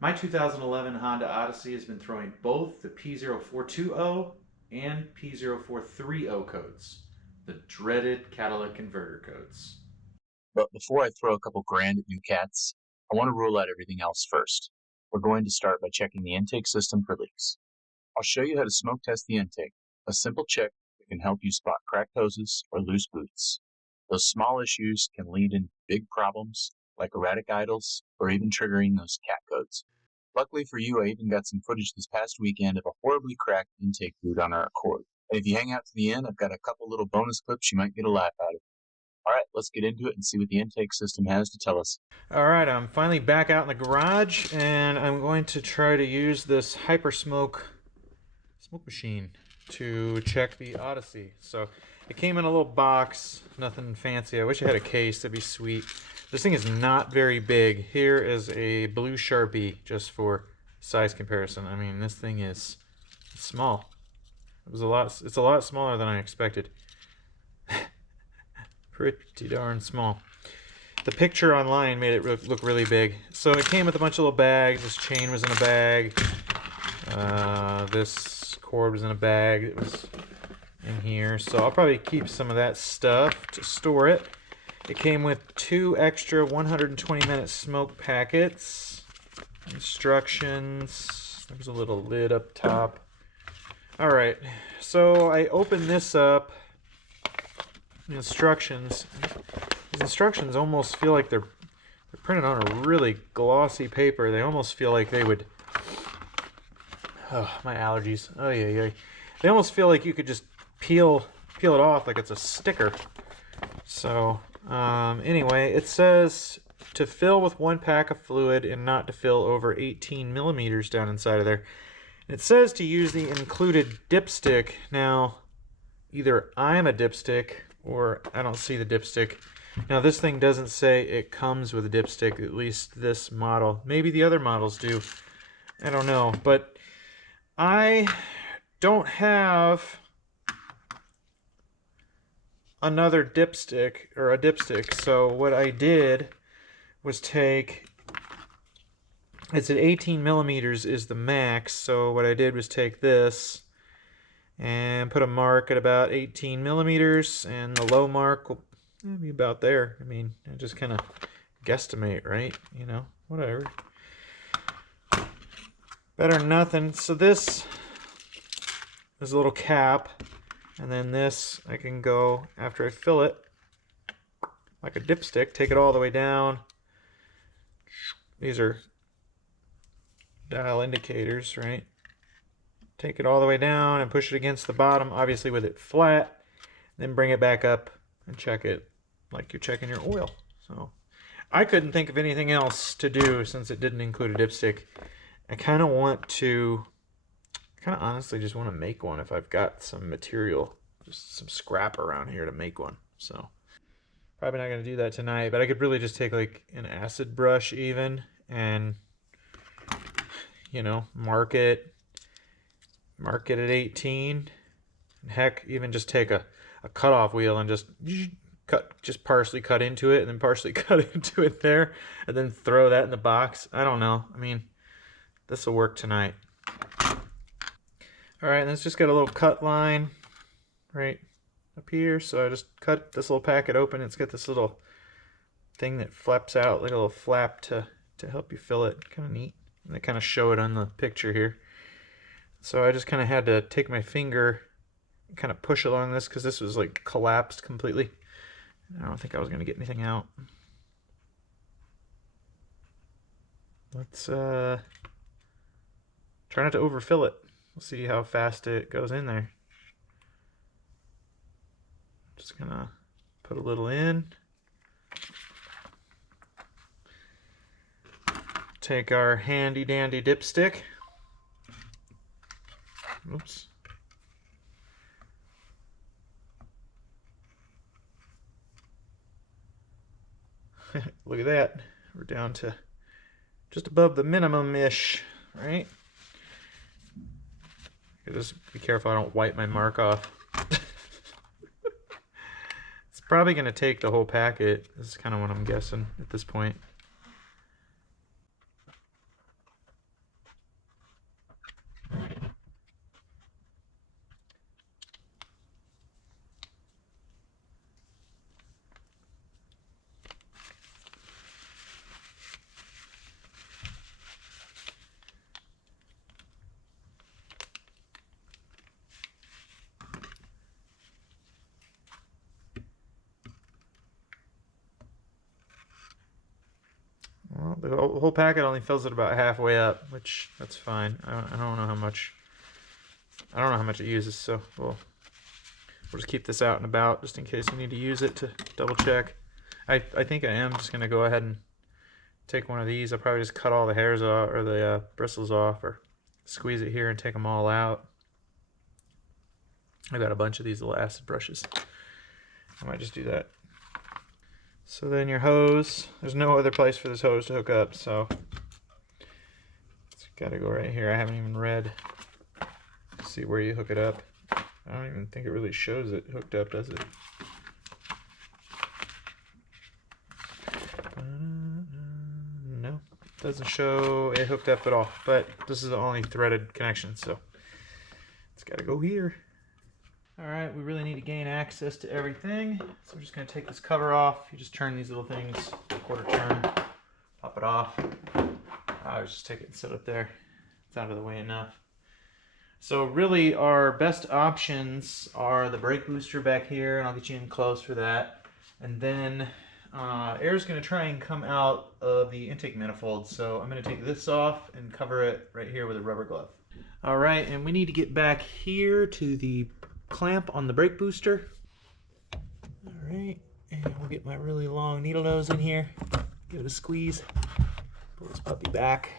My 2011 Honda Odyssey has been throwing both the P0420 and P0430 codes, the dreaded catalytic converter codes. But before I throw a couple grand at new cats, I want to rule out everything else first. We're going to start by checking the intake system for leaks. I'll show you how to smoke test the intake, a simple check that can help you spot cracked hoses or loose boots. Those small issues can lead into big problems like erratic idles or even triggering those cat codes. Luckily for you, I even got some footage this past weekend of a horribly cracked intake boot on our Accord. And if you hang out to the end, I've got a couple little bonus clips you might get a laugh out of. All right, let's get into it and see what the intake system has to tell us. Alright, I'm finally back out in the garage and I'm going to try to use this HyperSmoke smoke machine to check the Odyssey. So it came in a little box, nothing fancy. I wish I had a case, that'd be sweet. This thing is not very big. Here is a blue Sharpie just for size comparison. I mean, this thing is small. It's a lot smaller than I expected. Pretty darn small. The picture online made it look really big. So it came with a bunch of little bags. This chain was in a bag. This cord was in a bag. It was in here. So I'll probably keep some of that stuff to store it. It came with 2 extra 120-minute smoke packets. Instructions. There's a little lid up top. Alright, so I open this up. The instructions. These instructions almost feel like they're printed on a really glossy paper. They almost feel like they would... Oh, my allergies. Oh, yeah. They almost feel like you could just peel it off like it's a sticker. So, anyway, it says to fill with 1 pack of fluid and not to fill over 18 millimeters down inside of there. It says to use the included dipstick. Now, either I'm a dipstick or I don't see the dipstick. Now, this thing doesn't say it comes with a dipstick, at least this model. Maybe the other models do. I don't know, but I don't have another dipstick, or a dipstick, so what I did was take... It's at 18 millimeters is the max, so what I did was take this and put a mark at about 18 millimeters, and the low mark will be about there. I mean, I just kind of guesstimate, right? You know, whatever. Better than nothing. So this is a little cap, and then this I can go, after I fill it, like a dipstick, take it all the way down. These are dial indicators, right? Take it all the way down and push it against the bottom, obviously with it flat, then bring it back up and check it like you're checking your oil. So I couldn't think of anything else to do since it didn't include a dipstick. I kind of honestly just want to make one if I've got some material, just some scrap around here to make one. So probably not going to do that tonight, but I could really just take like an acid brush even and, you know, mark it at 18. Heck, even just take a cutoff wheel and just partially cut into it and then partially cut into it there and then throw that in the box. I don't know. I mean, this will work tonight. All right, and it's just got a little cut line right up here. So I just cut this little packet open. It's got this little thing that flaps out, like a little flap to help you fill it. Kind of neat. And they kind of show it on the picture here. So I just kind of had to take my finger and kind of push along this because this was like collapsed completely. I don't think I was going to get anything out. Let's try not to overfill it. We'll see how fast it goes in there. Just gonna put a little in. Take our handy dandy dipstick. Oops. Look at that. We're down to just above the minimum-ish, right? Just be careful I don't wipe my mark off. It's probably going to take the whole packet. This is kind of what I'm guessing at this point. whole packet only fills it about halfway up, which that's fine. I don't know how much. I don't know how much it uses, so we'll just keep this out and about just in case you need to use it to double check. I think I am just gonna go ahead and take one of these. I'll probably just cut all the hairs off or the bristles off, or squeeze it here and take them all out. I got a bunch of these little acid brushes. I might just do that. So then your hose, there's no other place for this hose to hook up, so it's got to go right here. I haven't even read to see where you hook it up. I don't even think it really shows it hooked up, does it? No, doesn't show it hooked up at all, but this is the only threaded connection, so it's got to go here. Alright, we really need to gain access to everything, so we're just going to take this cover off. You just turn these little things, a quarter turn, pop it off. I'll just take it and set it there. It's out of the way enough. So really our best options are the brake booster back here, and I'll get you in close for that. And then air's going to try and come out of the intake manifold, so I'm going to take this off and cover it right here with a rubber glove. Alright, and we need to get back here to the clamp on the brake booster. Alright, and we'll get my really long needle nose in here, give it a squeeze, pull this puppy back.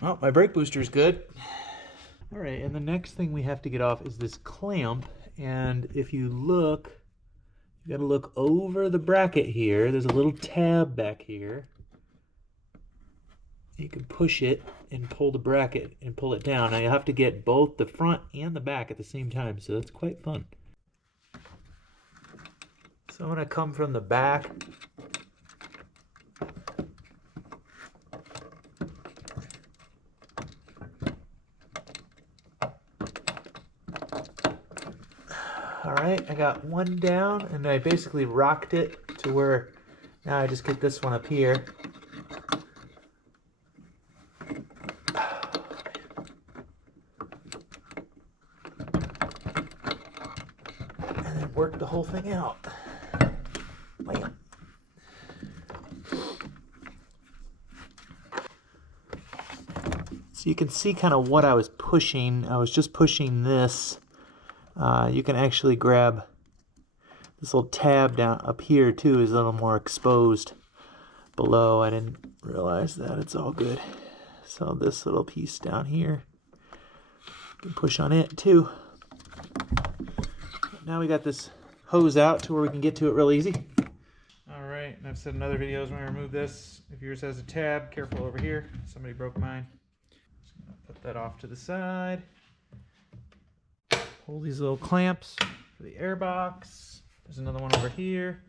Well, my brake booster is good. All right, and the next thing we have to get off is this clamp. And if you look, you gotta look over the bracket here. There's a little tab back here. You can push it and pull the bracket and pull it down. Now you have to get both the front and the back at the same time, so that's quite fun. So I'm gonna come from the back. Alright, I got one down, and I basically rocked it to where now I just get this one up here. And then work the whole thing out. Bam. So you can see kind of what I was pushing. I was just pushing this. You can actually grab this little tab down up here too, is a little more exposed below. I didn't realize that. It's all good. So this little piece down here, you can push on it too. Now we got this hose out to where we can get to it real easy. All right, and I've said in other videos when I remove this, if yours has a tab, careful over here. Somebody broke mine. Just gonna put that off to the side. Pull these little clamps for the airbox. There's another one over here.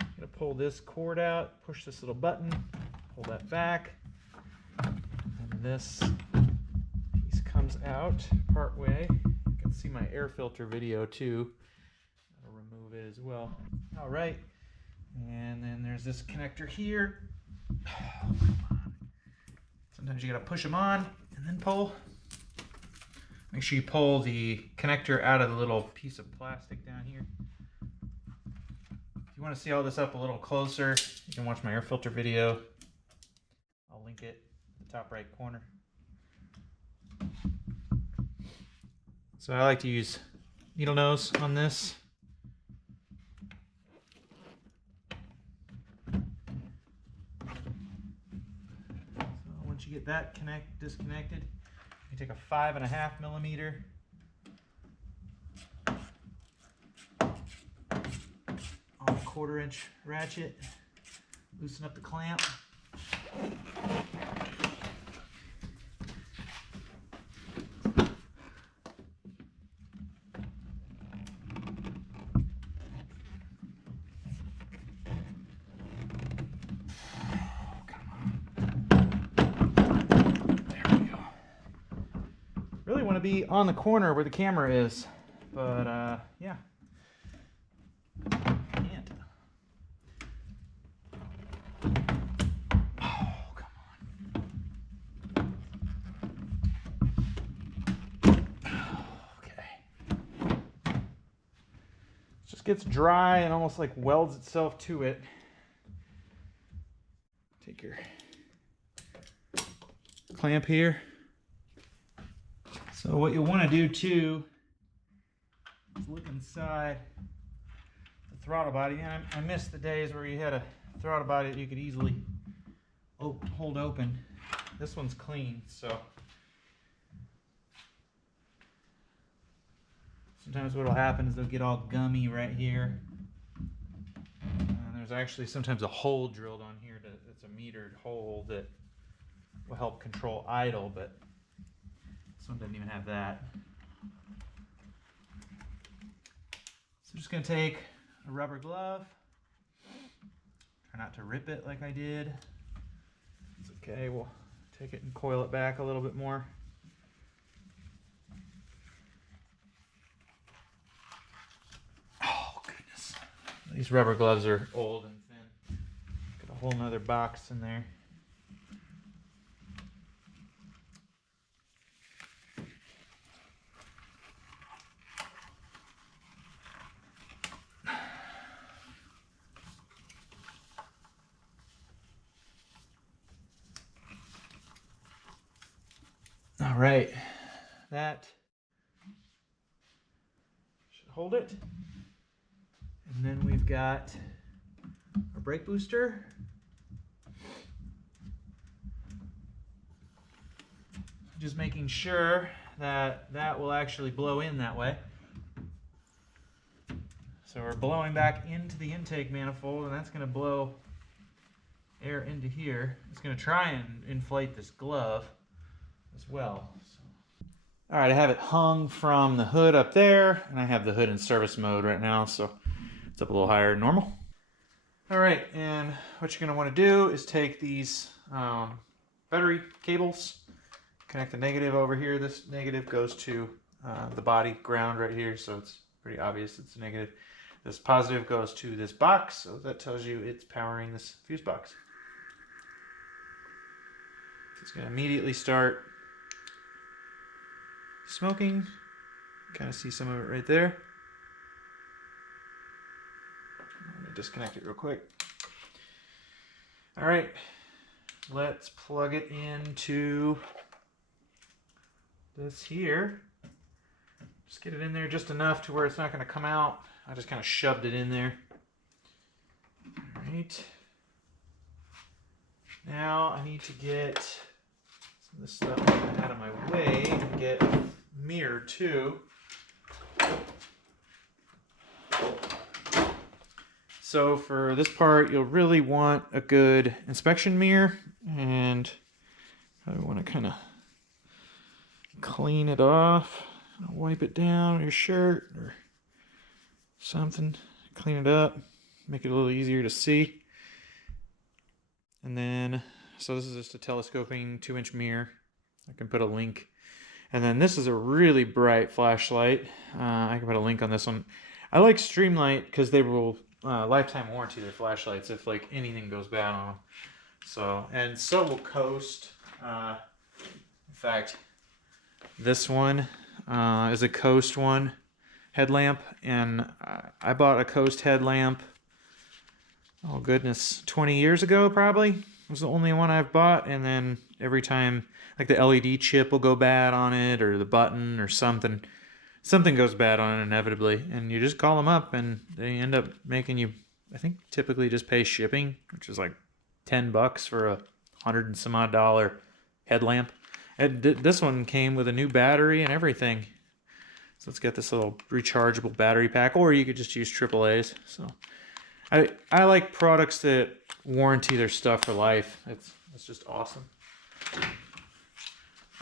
I'm gonna pull this cord out, push this little button, pull that back, and this piece comes out part way. You can see my air filter video too. I'll remove it as well. All right, and then there's this connector here. Sometimes you gotta push them on and then pull. Make sure you pull the connector out of the little piece of plastic down here. If you want to see all this up a little closer, you can watch my air filter video. I'll link it in the top right corner. So I like to use needle nose on this. So once you get that disconnected, you take a 5.5 millimeter on a 1/4 inch ratchet, loosen up the clamp. Really want to be on the corner where the camera is, but yeah, can't. Oh, come on. Okay. It just gets dry and almost like welds itself to it. Take your clamp here. So what you'll want to do too is look inside the throttle body. And I miss the days where you had a throttle body that you could easily hold open. This one's clean, so sometimes what will happen is they'll get all gummy right here. And there's actually sometimes a hole drilled on here that's a metered hole that will help control idle, but this one doesn't even have that. So I'm just going to take a rubber glove. Try not to rip it like I did. It's okay. We'll take it and coil it back a little bit more. Oh, goodness. These rubber gloves are old and thin. Got a whole nother box in there. All right, that should hold it. And then we've got our brake booster. Just making sure that that will actually blow in that way. So we're blowing back into the intake manifold, and that's going to blow air into here. It's going to try and inflate this glove as well. So. All right, I have it hung from the hood up there, and I have the hood in service mode right now, so it's up a little higher than normal. All right, and what you're going to want to do is take these battery cables, connect the negative over here. This negative goes to the body ground right here, so it's pretty obvious it's a negative. This positive goes to this box, so that tells you it's powering this fuse box. It's going to immediately start smoking. Kind of see some of it right there. I'm going to disconnect it real quick. All right, let's plug it into this here. Just get it in there just enough to where it's not going to come out. I just kind of shoved it in there. All right. Now I need to get some of this stuff out of my way and get a mirror too. So for this part, you'll really want a good inspection mirror, and I want to kind of clean it off, wipe it down on your shirt or something, clean it up, make it a little easier to see. And then, so this is just a telescoping 2-inch mirror. I can put a link. And then this is a really bright flashlight. I can put a link on this one. I like Streamlight because they will lifetime warranty their flashlights if like anything goes bad on them. So, and so will Coast. In fact, this one is a Coast one headlamp, and I bought a Coast headlamp, oh goodness, 20 years ago probably. It was the only one I've bought, and then every time like the LED chip will go bad on it, or the button or something goes bad on it inevitably, and you just call them up and they end up making you, I think typically just pay shipping, which is like $10 for a $100 and some odd headlamp. And this one came with a new battery and everything. So let's get this little rechargeable battery pack, or you could just use AAA's. So I like products that warranty their stuff for life. That's just awesome.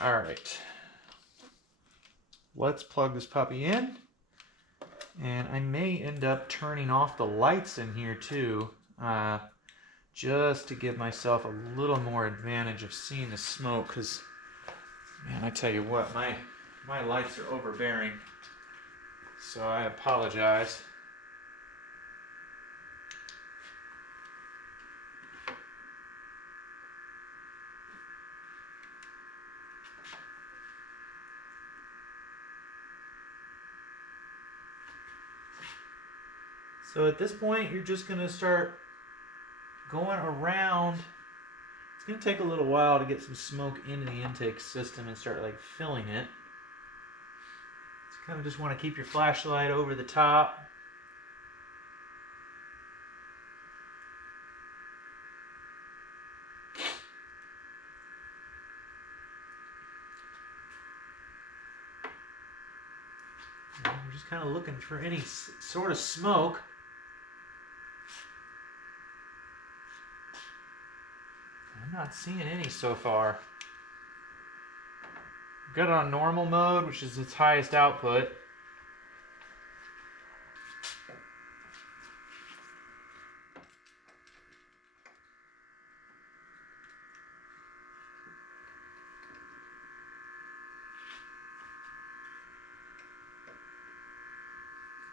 All right. Let's plug this puppy in. And I may end up turning off the lights in here too, just to give myself a little more advantage of seeing the smoke, because, man, I tell you what, my lights are overbearing. So I apologize. So at this point, you're just going to start going around. It's going to take a little while to get some smoke into the intake system and start like filling it. So you kind of just want to keep your flashlight over the top. And we're just kind of looking for any sort of smoke. I'm not seeing any so far. I've got it on normal mode, which is its highest output.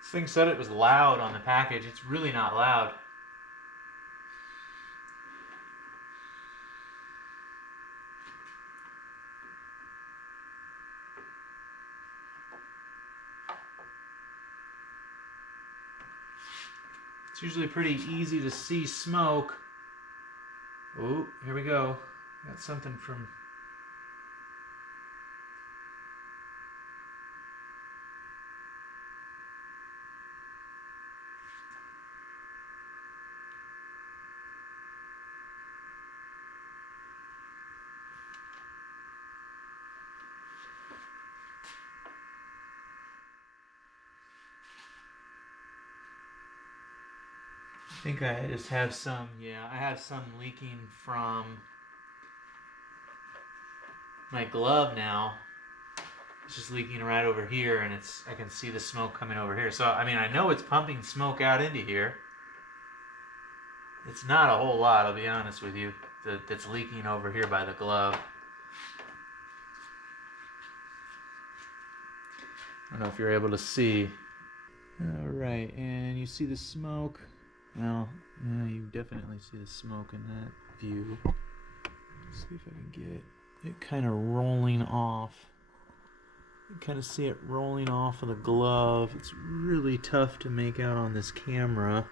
This thing said it was loud on the package. It's really not loud. It's usually pretty easy to see smoke. Oh, here we go. Got something from... I think I just have some, yeah, I have some leaking from my glove now. It's just leaking right over here, and I can see the smoke coming over here. So, I mean, I know it's pumping smoke out into here. It's not a whole lot, I'll be honest with you, that's leaking over here by the glove. I don't know if you're able to see. All right, and you see the smoke. Well, yeah, you definitely see the smoke in that view. Let's see if I can get it kind of rolling off. You can kind of see it rolling off of the glove. It's really tough to make out on this camera.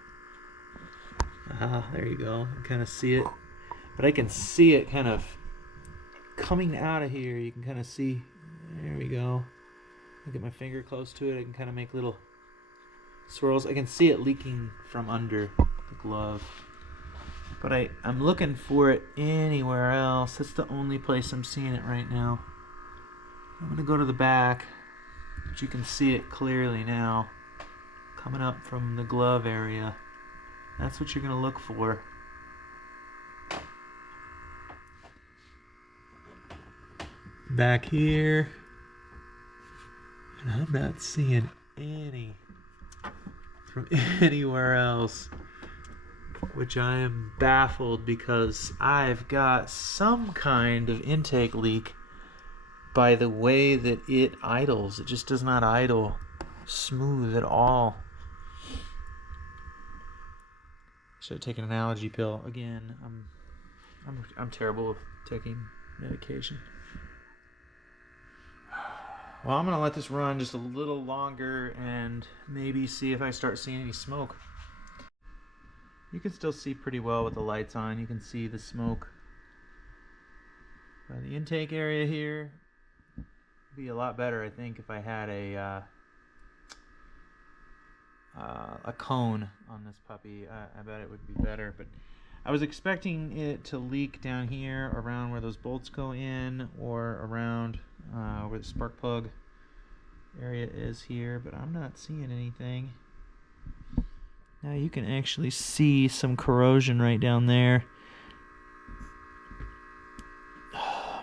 There you go. You kind of see it. But I can see it kind of coming out of here. You can kind of see. There we go. I'll get my finger close to it. I can kind of make little swirls. I can see it leaking from under the glove. But I'm looking for it anywhere else. That's the only place I'm seeing it right now. I'm going to go to the back, but you can see it clearly now. Coming up from the glove area. That's what you're going to look for. Back here. And I'm not seeing any from anywhere else, which I am baffled because I've got some kind of intake leak by the way that it idles. It just does not idle smooth at all. Should have taken an allergy pill. Again, I'm terrible with taking medication. Well, I'm going to let this run just a little longer and maybe see if I start seeing any smoke. You can still see pretty well with the lights on. You can see the smoke by the intake area here. It'd be a lot better, I think, if I had a cone on this puppy. I bet it would be better, but I was expecting it to leak down here around where those bolts go in, or around where the spark plug area is here, but I'm not seeing anything. Now you can actually see some corrosion right down there.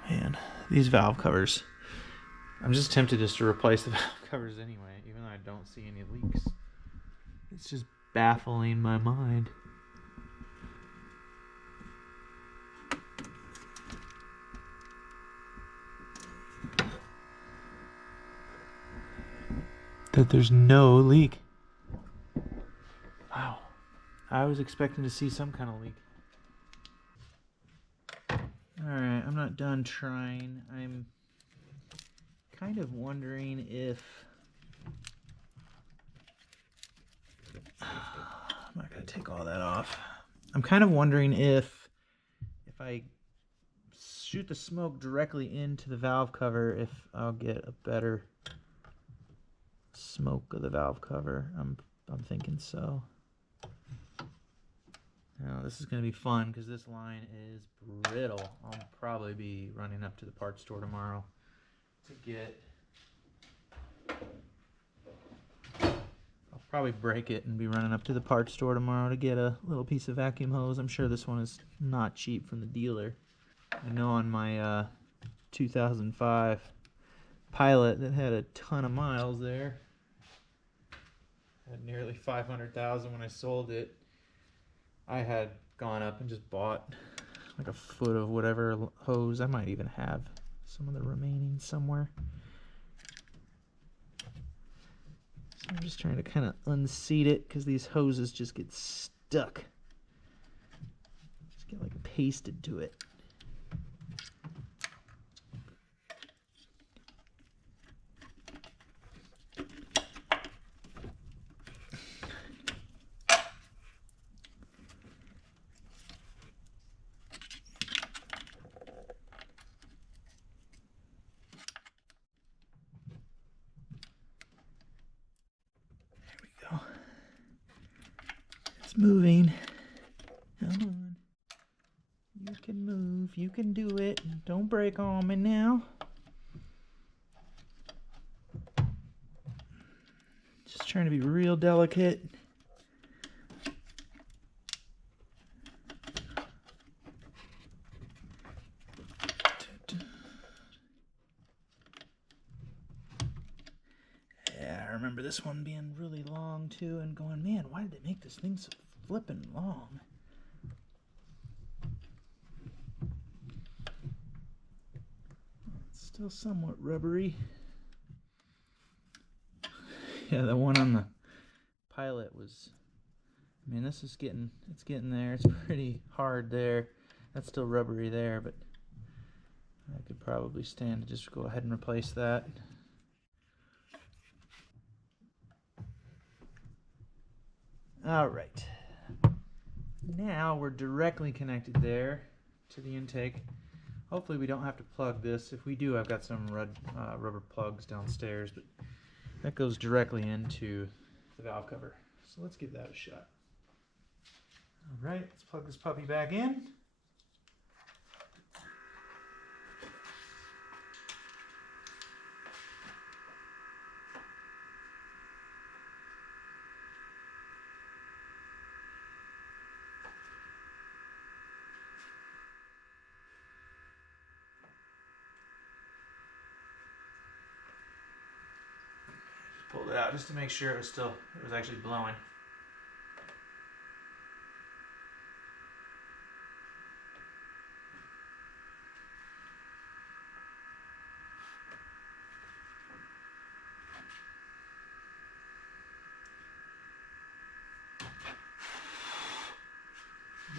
Man, these valve covers. I'm just tempted just to replace the valve covers anyway, even though I don't see any leaks. It's just baffling my mind. That there's no leak. Wow. I was expecting to see some kind of leak. Alright, I'm not done trying. I'm kind of wondering if... I'm not going to take all that off. I'm kind of wondering if I shoot the smoke directly into the valve cover, if I'll get a better smoke of the valve cover. I'm thinking so. Now this is going to be fun because this line is brittle. I'll probably be running up to the parts store tomorrow to get... I'll probably break it and be running up to the parts store tomorrow to get a little piece of vacuum hose. I'm sure this one is not cheap from the dealer. I know on my 2005 Pilot that had a ton of miles there. Had nearly 500,000 when I sold it. I had gone up and just bought like a foot of whatever hose. I might even have some of the remaining somewhere. So I'm just trying to kind of unseat it because these hoses just get stuck. Just get like pasted to it. Moving. Come on. You can move. You can do it. Don't break on me now. Just trying to be real delicate. Yeah, I remember this one being really long too and going, man, why did they make this thing so flippin' long? It's still somewhat rubbery. Yeah, the one on the Pilot was, I mean, it's getting there. It's pretty hard there. That's still rubbery there, but I could probably stand to just go ahead and replace that. All right. Now we're directly connected there to the intake. Hopefully we don't have to plug this. If we do, I've got some rubber plugs downstairs, but that goes directly into the valve cover. So let's give that a shot. All right, let's plug this puppy back in. Pulled it out just to make sure it was actually blowing.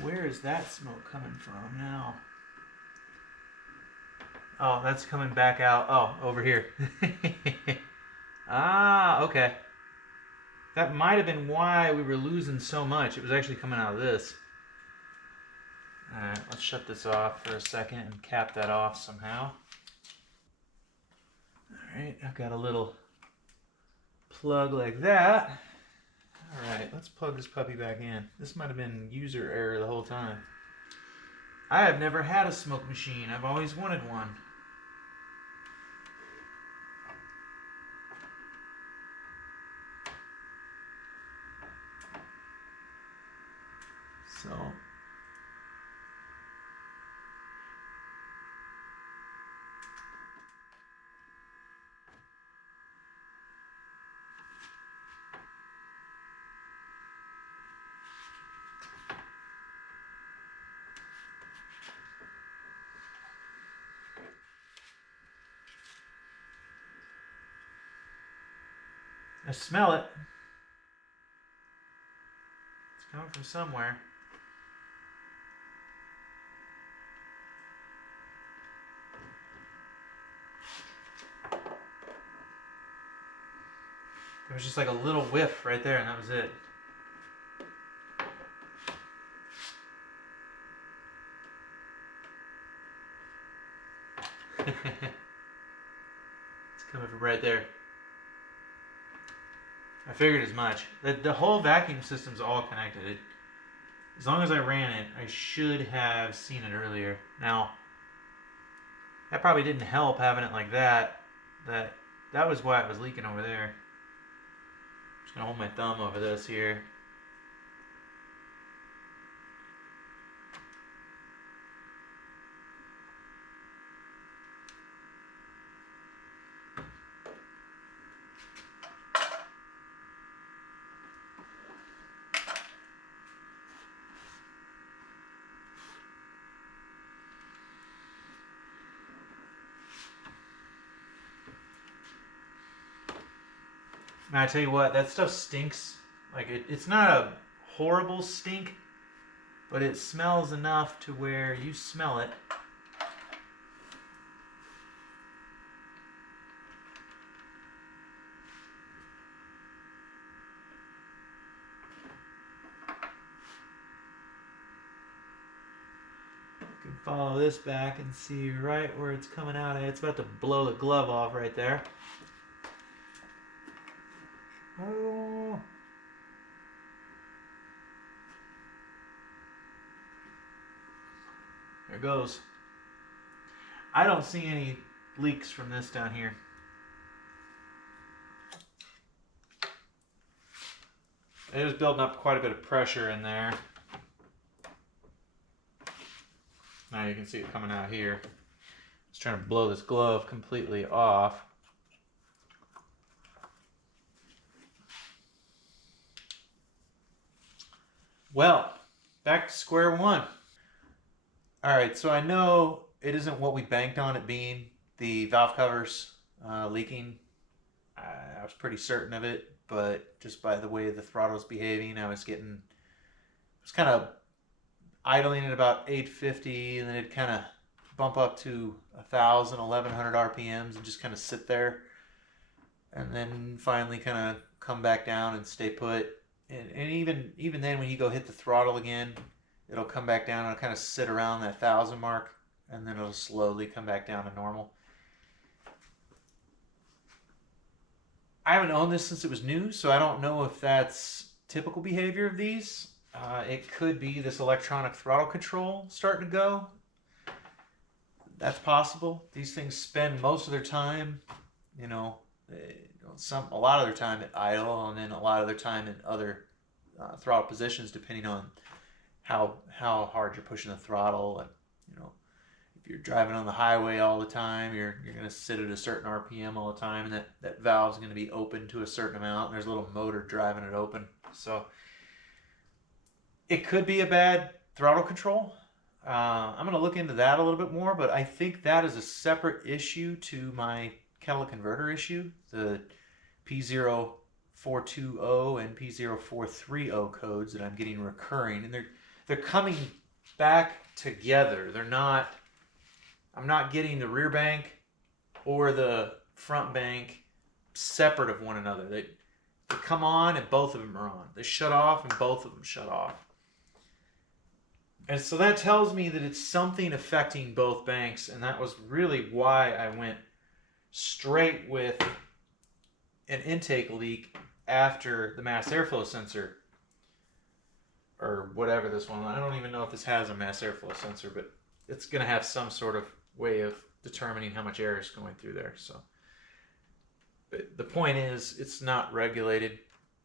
Where is that smoke coming from now? Oh, that's coming back out. Oh, over here. Ah, okay. That might have been why we were losing so much. It was actually coming out of this. Alright, let's shut this off for a second and cap that off somehow. Alright, I've got a little plug like that. Alright, let's plug this puppy back in. This might have been user error the whole time. I have never had a smoke machine. I've always wanted one. So I smell it. It's coming from somewhere. There was just like a little whiff right there, and that was it. It's coming from right there. I figured as much. The whole vacuum system's all connected. As long as I ran it, I should have seen it earlier. Now, that probably didn't help having it like that. That was why it was leaking over there. I'm just gonna hold my thumb over this here. And I tell you what, that stuff stinks. Like it's not a horrible stink, but it smells enough to where you smell it. You can follow this back and see right where it's coming out at. It's about to blow the glove off right there. Oh. There it goes. I don't see any leaks from this down here. It was building up quite a bit of pressure in there. Now you can see it coming out here. It's trying to blow this glove completely off. Well, back to square one. All right, so I know it isn't what we banked on it being, the valve covers leaking. I was pretty certain of it, but just by the way the throttle was behaving, I was kind of idling at about 850, and then it'd kind of bump up to 1,000, 1,100 RPMs and just kind of sit there. And then finally kind of come back down and stay put. And even then, when you go hit the throttle again, it'll come back down and it'll kind of sit around that 1,000 mark, and then it'll slowly come back down to normal. I haven't owned this since it was new, so I don't know if that's typical behavior of these. It could be this electronic throttle control starting to go. That's possible. These things spend most of their time, a lot of their time at idle, and then a lot of their time in other throttle positions, depending on how hard you're pushing the throttle. And if you're driving on the highway all the time, you're going to sit at a certain RPM all the time, and that valve's going to be open to a certain amount, and there's a little motor driving it open. So it could be a bad throttle control. I'm going to look into that a little bit more, but I think that is a separate issue to my catalytic converter issue, the P0420 and P0430 codes that I'm getting recurring, and they're coming back together. I'm not getting the rear bank or the front bank separate of one another. They come on and both of them are on. They shut off and both of them shut off. And so that tells me that it's something affecting both banks, and that was really why I went straight with an intake leak after the mass airflow sensor, or whatever this one. I don't even know if this has a mass airflow sensor, but it's going to have some sort of way of determining how much air is going through there. So the point is, it's not regulated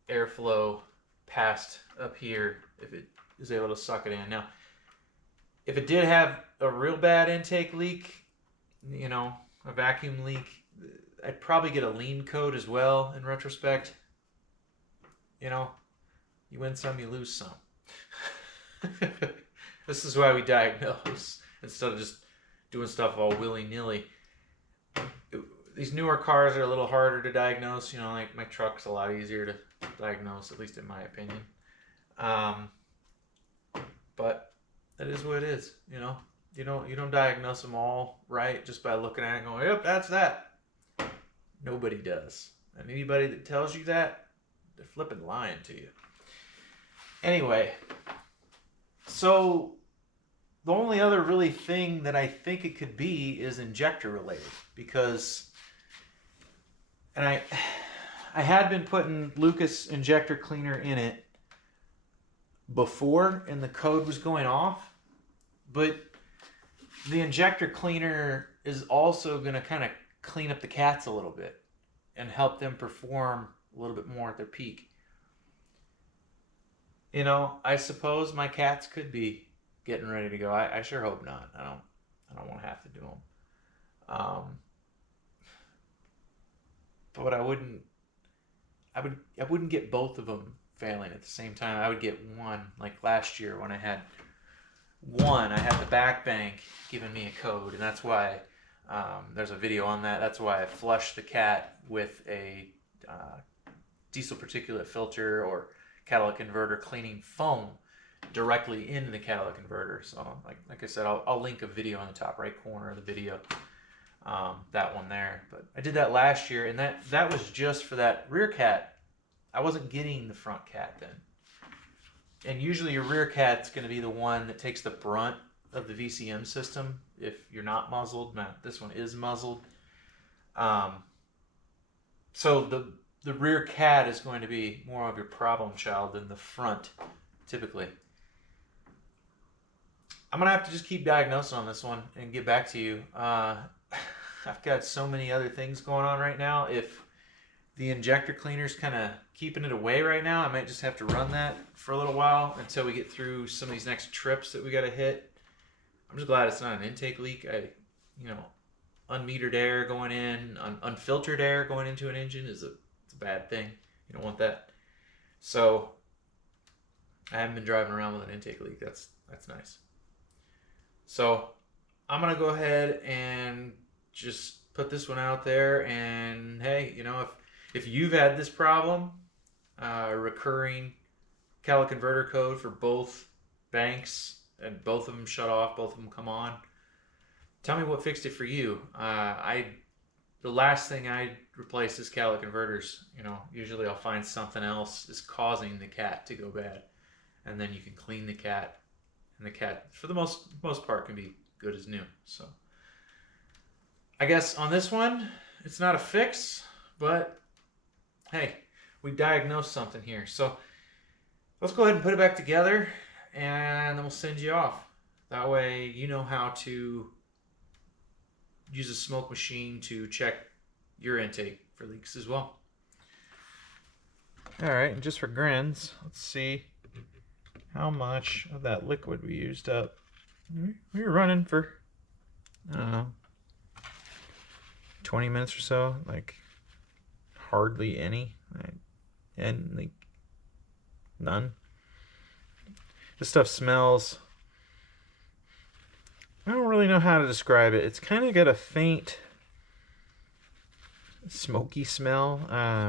airflow past up here if it is able to suck it in. Now, if it did have a real bad intake leak, a vacuum leak, I'd probably get a lean code as well in retrospect. You win some, you lose some. This is why we diagnose instead of just doing stuff all willy-nilly. these newer cars are a little harder to diagnose. You know, like my truck's a lot easier to diagnose, at least in my opinion. But that is what it is. You know, you don't diagnose them all right just by looking at it and going, "Yep, that's that." Nobody does, and anybody that tells you that, they're flipping lying to you. Anyway, so the only other really thing that I think it could be is injector related, because, and I had been putting Lucas injector cleaner in it before and the code was going off, but the injector cleaner is also going to kind of clean up the cats a little bit and help them perform a little bit more at their peak. You know, I suppose my cats could be getting ready to go. I sure hope not. I don't want to have to do them. But I wouldn't get both of them failing at the same time. I would get one. Like last year when I had one, I had the back bank giving me a code, and that's why there's a video on that. That's why I flushed the cat with a diesel particulate filter or catalytic converter cleaning foam directly into the catalytic converter. So like I said, I'll link a video on the top right corner of the video, that one there. But I did that last year, and that was just for that rear cat. I wasn't getting the front cat then. And usually your rear cat's going to be the one that takes the brunt of the VCM system if you're not muzzled. Now, this one is muzzled. So the rear cat is going to be more of your problem child than the front, typically. I'm going to have to just keep diagnosing on this one and get back to you. I've got so many other things going on right now. If the injector cleaner's kind of keeping it away right now, I might just have to run that for a little while until we get through some of these next trips that we got to hit. I'm just glad it's not an intake leak. Unmetered air going in, unfiltered air going into an engine it's a bad thing. You don't want that. So I haven't been driving around with an intake leak. That's nice. So I'm gonna go ahead and just put this one out there. And hey, you know, if you've had this problem, recurring catalytic converter code for both banks and both of them shut off, both of them come on, tell me what fixed it for you. The last thing I replace is catalytic converters. You know, usually I'll find something else is causing the cat to go bad, and then you can clean the cat, and the cat, for the most part, can be good as new. So I guess on this one, it's not a fix, but hey, we diagnosed something here. So let's go ahead and put it back together, and then we'll send you off. That way you know how to use a smoke machine to check your intake for leaks as well. All right, and just for grins, let's see how much of that liquid we used up. We were running for, I don't know, 20 minutes or so, like hardly any, and like none. This stuff smells, I don't really know how to describe it. It's kind of got a faint smoky smell,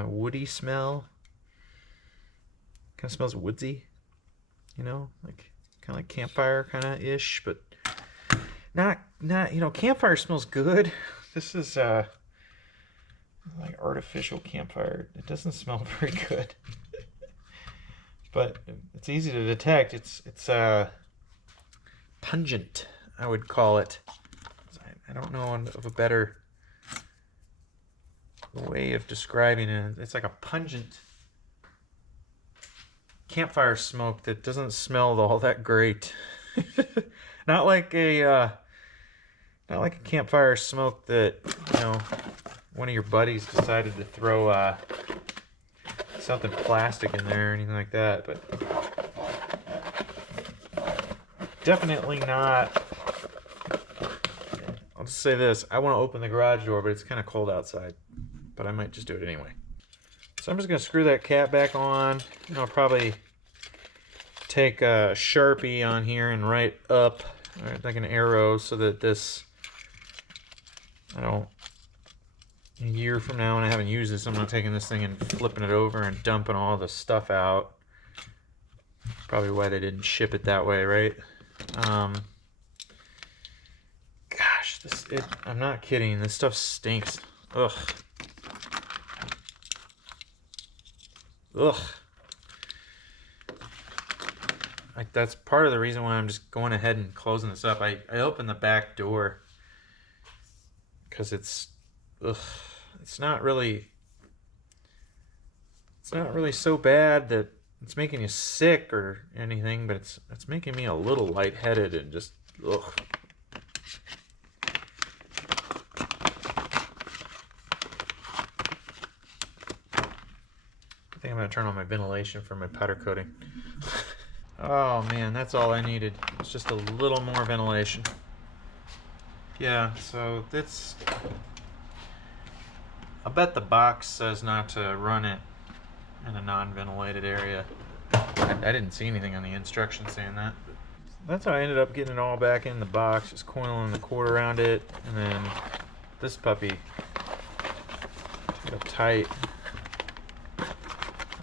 woody smell. Kind of smells woodsy, you know, like kind of like campfire kind of ish, but not, you know, campfire smells good. This is like artificial campfire. It doesn't smell very good. But it's easy to detect. It's pungent, I would call it. I don't know of a better way of describing it. It's like a pungent campfire smoke that doesn't smell all that great. Not like a campfire smoke that, you know, one of your buddies decided to throw something plastic in there or anything like that, but definitely not. I'll just say this, I want to open the garage door, but it's kind of cold outside, but I might just do it anyway. So I'm just going to screw that cat back on. I'll probably take a Sharpie on here and write up like an arrow so that this, I don't a year from now when I haven't used this, I'm not taking this thing and flipping it over and dumping all the stuff out. Probably why they didn't ship it that way, right? Gosh, I'm not kidding. This stuff stinks. Ugh. Ugh. Like, that's part of the reason why I'm just going ahead and closing this up. I opened the back door because it's not really so bad that it's making you sick or anything, but it's making me a little lightheaded and just ugh. I think I'm gonna turn on my ventilation for my powder coating. Oh man, that's all I needed. It's just a little more ventilation. Yeah, so that's... I bet the box says not to run it in a non-ventilated area. I didn't see anything on the instructions saying that. That's how I ended up getting it all back in the box, just coiling the cord around it, and then this puppy got tight.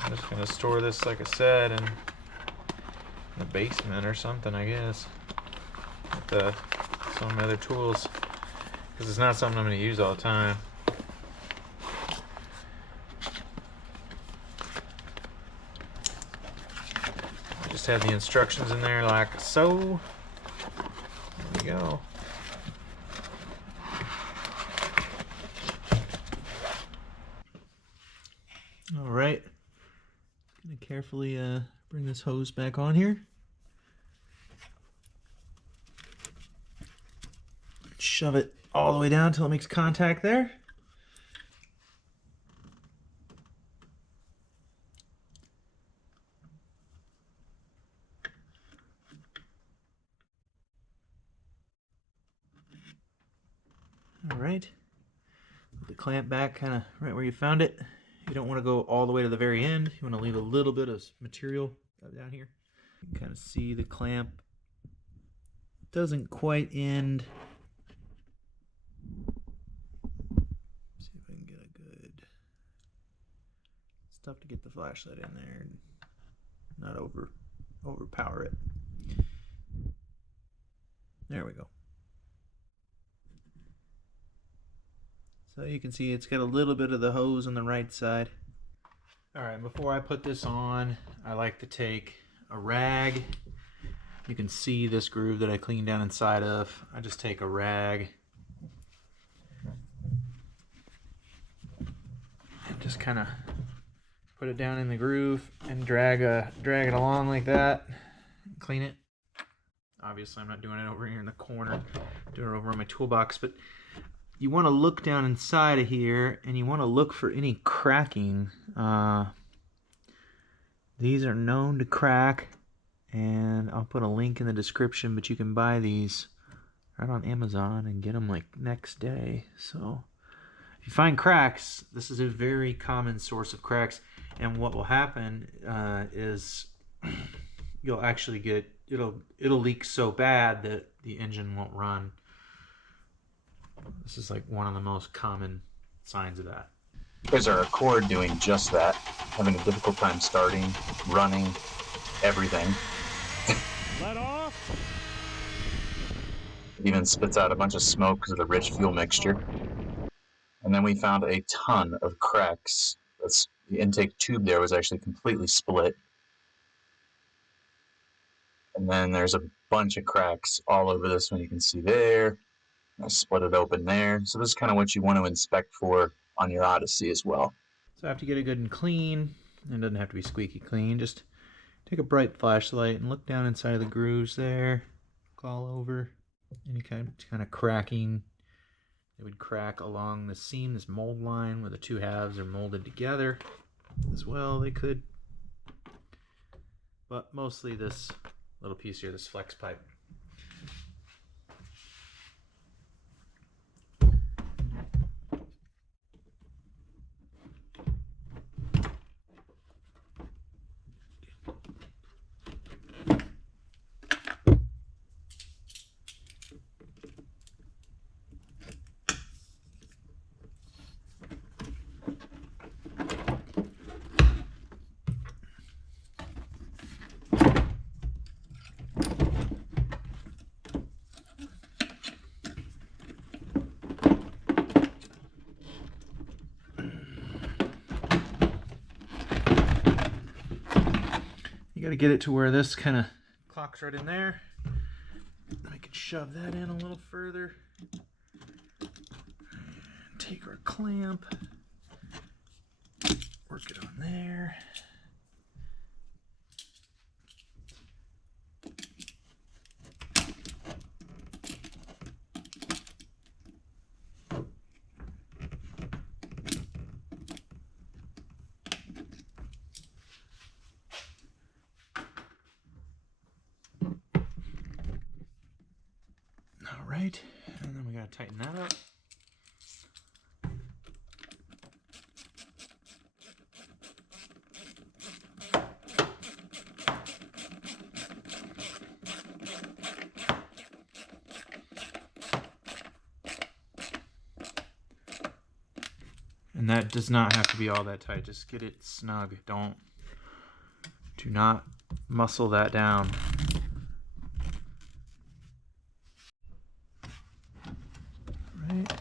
I'm just gonna store this, like I said, in the basement or something, I guess, with some of my other tools, because it's not something I'm going to use all the time. I just have the instructions in there like so. There we go. All right, gonna carefully bring this hose back on here. Shove it all the way down until it makes contact there. All right. Put the clamp back kind of right where you found it. You don't want to go all the way to the very end. You want to leave a little bit of material down here. You can kind of see the clamp doesn't quite end. See if I can get a good... It's tough to get the flashlight in there and not overpower it. There we go. So you can see it's got a little bit of the hose on the right side. Alright, before I put this on, I like to take a rag. You can see this groove that I cleaned down inside of. I just take a rag and just kind of put it down in the groove and drag it along like that. Clean it. Obviously I'm not doing it over here in the corner. I'm doing it over on my toolbox, but you want to look down inside of here and you want to look for any cracking. These are known to crack, and I'll put a link in the description, but you can buy these right on Amazon and get them like next day. So if you find cracks, this is a very common source of cracks, and what will happen is you'll actually get it'll leak so bad that the engine won't run. This is like one of the most common signs of that. Here's our Accord doing just that, having a difficult time starting, running, everything. Let off. It even spits out a bunch of smoke because of the rich fuel mixture. And then we found a ton of cracks. The intake tube there was actually completely split. And then there's a bunch of cracks all over this one. You can see there. I split it open there. So this is kind of what you want to inspect for on your Odyssey as well. So after you get it good and clean, it doesn't have to be squeaky clean, just take a bright flashlight and look down inside of the grooves there, look all over, any kind of cracking. It would crack along the seam, this mold line where the two halves are molded together as well. They could, but mostly this little piece here, this flex pipe. got to get it to where this kind of clocks right in there. I could shove that in a little further. Take our clamp, work it on there. All right, and then we gotta tighten that up. And that does not have to be all that tight. Just get it snug. Do not muscle that down. Right.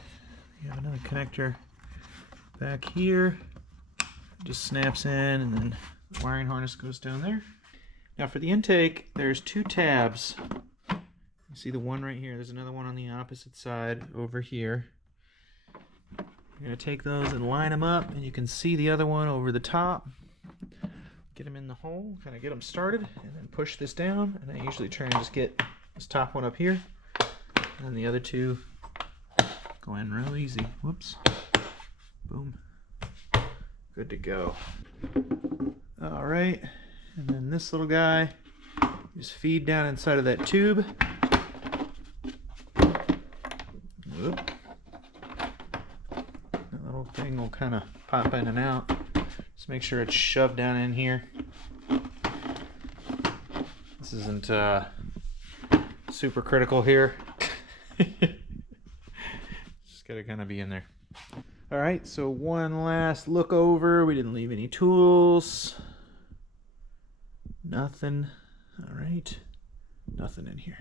You have another connector back here. Just snaps in, and then the wiring harness goes down there. Now for the intake, there's two tabs. You see the one right here. There's another one on the opposite side over here. You're going to take those and line them up, and you can see the other one over the top. Get them in the hole, kind of get them started, and then push this down. And I usually try and just get this top one up here, and the other two go in real easy. Whoops. Boom. Good to go. All right, and then this little guy, just feed down inside of that tube. Whoop. Thing will kind of pop in and out. Just make sure it's shoved down in here. This isn't super critical here. Just gotta kind of be in there. All right, so one last look over. We didn't leave any tools. Nothing. All right, nothing in here.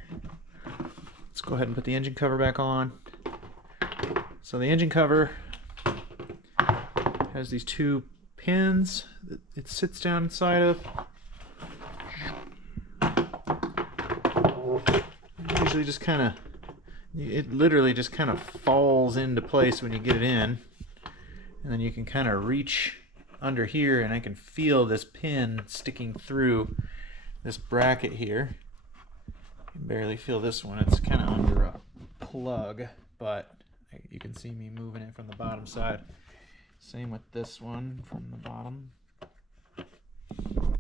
Let's go ahead and put the engine cover back on. So the engine cover has these two pins that it sits down inside of. Usually just kind of, it literally just kind of falls into place when you get it in. And then you can kind of reach under here, and I can feel this pin sticking through this bracket here. You can barely feel this one. It's kind of under a plug, but you can see me moving it from the bottom side. Same with this one from the bottom. And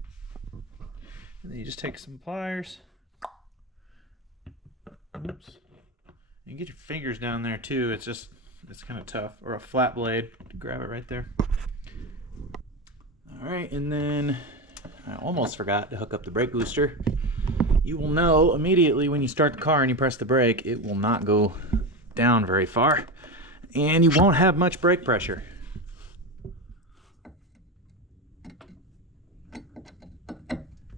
then you just take some pliers. Oops. You can get your fingers down there too. It's kind of tough. Or a flat blade. Grab it right there. Alright, and then I almost forgot to hook up the brake booster. You will know immediately when you start the car and you press the brake, it will not go down very far. And you won't have much brake pressure.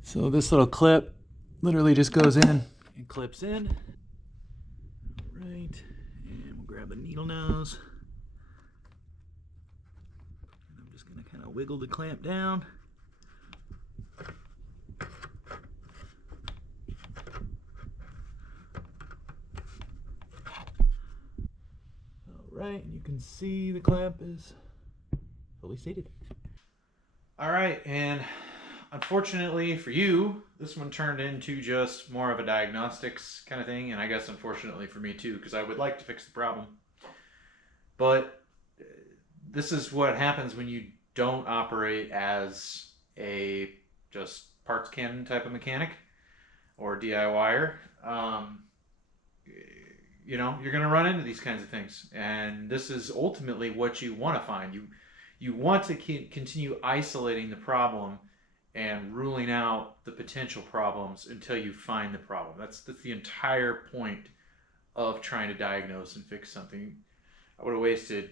So this little clip literally just goes in and clips in. Right, and we'll grab a needle nose. And I'm just going to kind of wiggle the clamp down. Alright, and you can see the clamp is fully seated. Alright, and unfortunately for you, this one turned into just more of a diagnostics kind of thing, and I guess unfortunately for me too, because I would like to fix the problem. But this is what happens when you don't operate as a just parts cannon type of mechanic or DIYer. You know, you're going to run into these kinds of things, and this is ultimately what you want to find. You want to continue isolating the problem and ruling out the potential problems until you find the problem. That's the entire point of trying to diagnose and fix something. I would have wasted,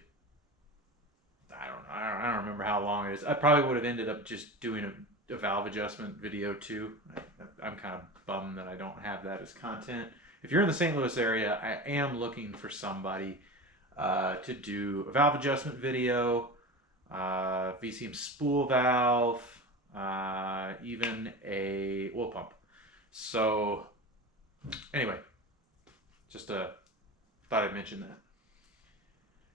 I don't remember how long it is. I probably would have ended up just doing a valve adjustment video too. I'm kind of bummed that I don't have that as content. If you're in the St. Louis area, I am looking for somebody to do a valve adjustment video, VCM spool valve, even a oil pump. So anyway, just thought I'd mention that.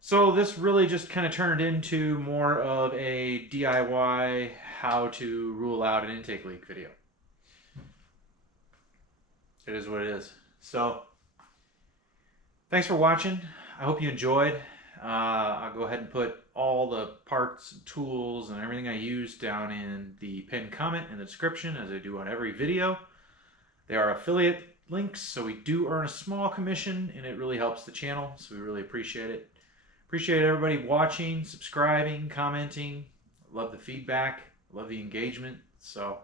So this really just kind of turned into more of a DIY how to rule out an intake leak video. It is what it is. So thanks for watching. I hope you enjoyed. I'll go ahead and put all the parts, tools, and everything I use down in the pinned comment in the description, as I do on every video. They are affiliate links, so we do earn a small commission, and it really helps the channel, so we really appreciate it. Appreciate everybody watching, subscribing, commenting. Love the feedback, love the engagement. So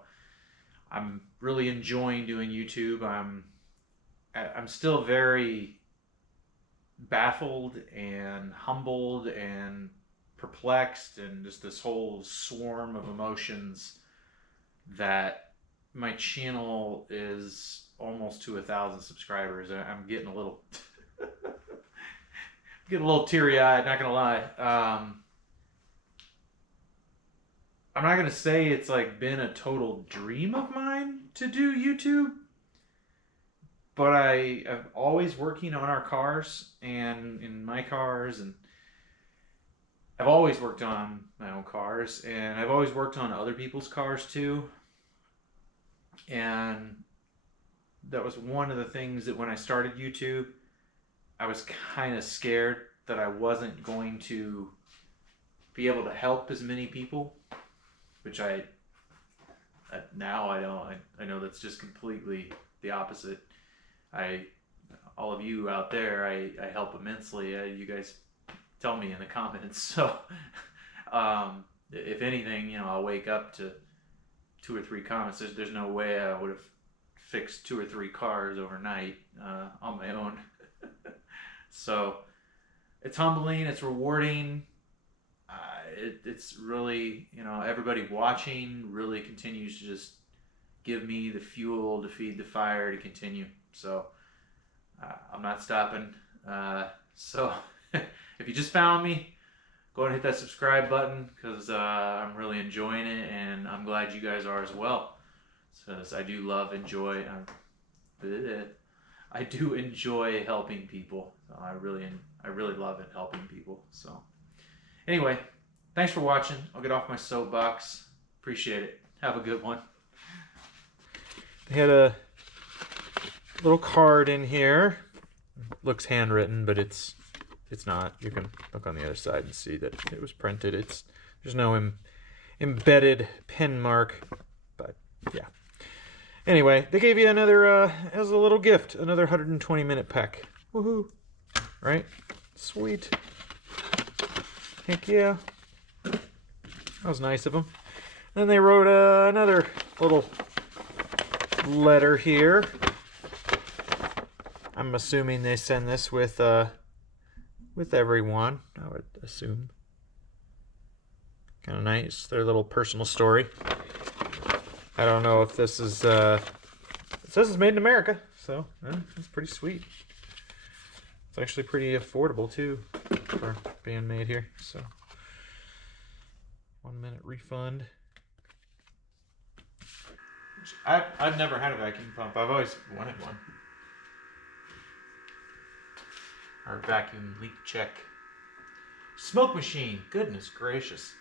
I'm really enjoying doing YouTube. I'm still very baffled and humbled and perplexed, and just this whole swarm of emotions that my channel is almost to 1,000 subscribers. I'm getting a little getting a little teary-eyed, not gonna lie. I'm not gonna say it's like been a total dream of mine to do YouTube, but I've always working on our cars and in my cars, and I've always worked on my own cars, and I've always worked on other people's cars too. And that was one of the things that when I started YouTube, I was kind of scared that I wasn't going to be able to help as many people, which now I don't. I know that's just completely the opposite. All of you out there, I help immensely. You guys tell me in the comments. So if anything, I'll wake up to 2 or 3 comments. There's no way I would have fixed 2 or 3 cars overnight on my own. So it's humbling, it's rewarding. It's really, everybody watching really continues to just give me the fuel to feed the fire to continue. So I'm not stopping. So if you just found me, go ahead and hit that subscribe button, because I'm really enjoying it, and I'm glad you guys are as well. Because I do enjoy helping people. So I really love it, helping people. So anyway, thanks for watching. I'll get off my soapbox. Appreciate it. Have a good one. They had a little card in here. Looks handwritten, but it's not. You can look on the other side and see that it was printed. There's no embedded pen mark, but yeah. Anyway, they gave you another as a little gift, another 120-minute pack. Woohoo! Right? Sweet. Heck yeah. That was nice of them. Then they wrote another little letter here. I'm assuming they send this with everyone, I would assume. Kind of nice, their little personal story. I don't know if this is, it says it's made in America, so it's pretty sweet. It's actually pretty affordable too for being made here, so. 1-minute refund. I've never had a vacuum pump. I've always wanted one. Or vacuum leak check. Smoke machine. Goodness gracious.